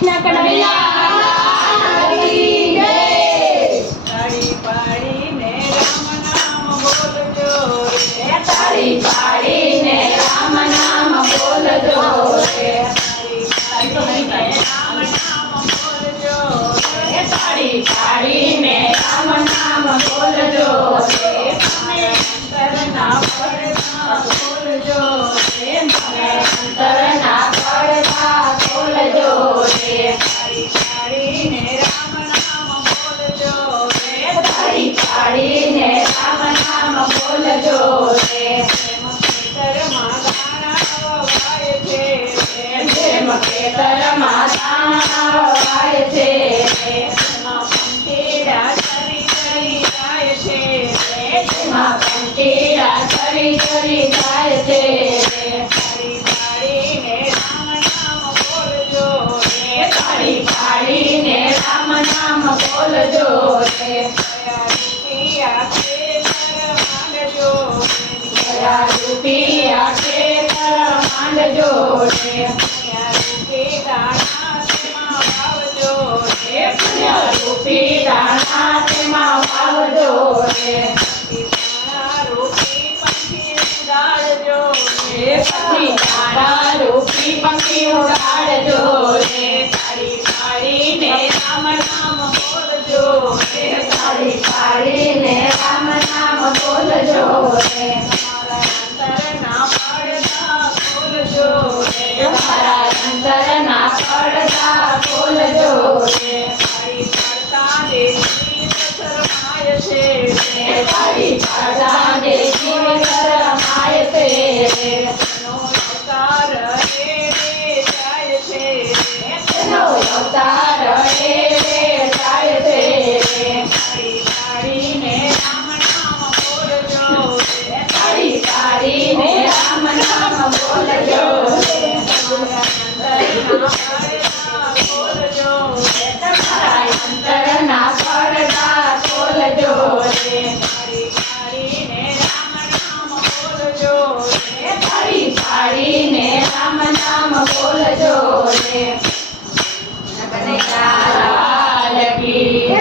કૃષ્ણ કનૈયા કી જય। તાળી પાડીને રામ નામ બોલજો રે, તાળી પાડીને રામ નામ બોલજો રે, તાળી પાડીને રામ નામ બોલજો રે, તાળી પાડીને રામ નામ બોલજો રે, તમે અંતરના પડદા ખોલજો રે, અંતરના પડદા ખોલજો રે, તાળી પાડીને રામ નામ બોલજો રે, તાળી પાડીને રામ નામ બોલજો રે, ખેતરમાં દાણા વવાય છે રે, જેમ ખેતરમાં દાણા વવાય છે રે, એમાં પંખીડા ચરી ચરી જાય છે રે, એમાં પંખીડા ચરી ચરી જાય છે રે, તાળી પાડીને રામ નામ બોલજો રે, તાળી પાડીને રામ નામ બોલજો રે, દયા રૂપિયા ખેતર માંડજો રે, દયા રૂપિયા ખેતર માંડજો રે, દયા રૂપી દાણા તેમાં વાવજો રે, દયા રૂપી દાણા તેમાં વાવજો રે, દાણા રૂપી પંખી ઉડાડજો રે, પછી દાણા રૂપી પંખી ઉડાડજો રે, તાળી પાડીને રામ નામ બોલજો રે, તાળી પાડીને રામ નામ બોલજો રે, તમારા અંતરના પડદા ખોલજો રે, તમારા અંતરના પડદા ખોલજો રે, તાળી પાડતા દેશી શરમાય છે રે, તાળી પાડતા દેશી શરમાય છે રે, નો અવતાર રે જાય છે રે, એનો અવતાર એ જાય છે રે, તાળી પાડીને રામ નામ બોલજો રે, તાળી પાડીને રામ નામ બોલજો રે, તમારા અંતરના પડદા ખોલજો તમારા અંતરના પડદા ખોલજો રે, તાળી પાડીને રામ નામ બોલજો રે, તાળી પાડીને રામ નામ બોલજો રે, કનૈયા લાલ કી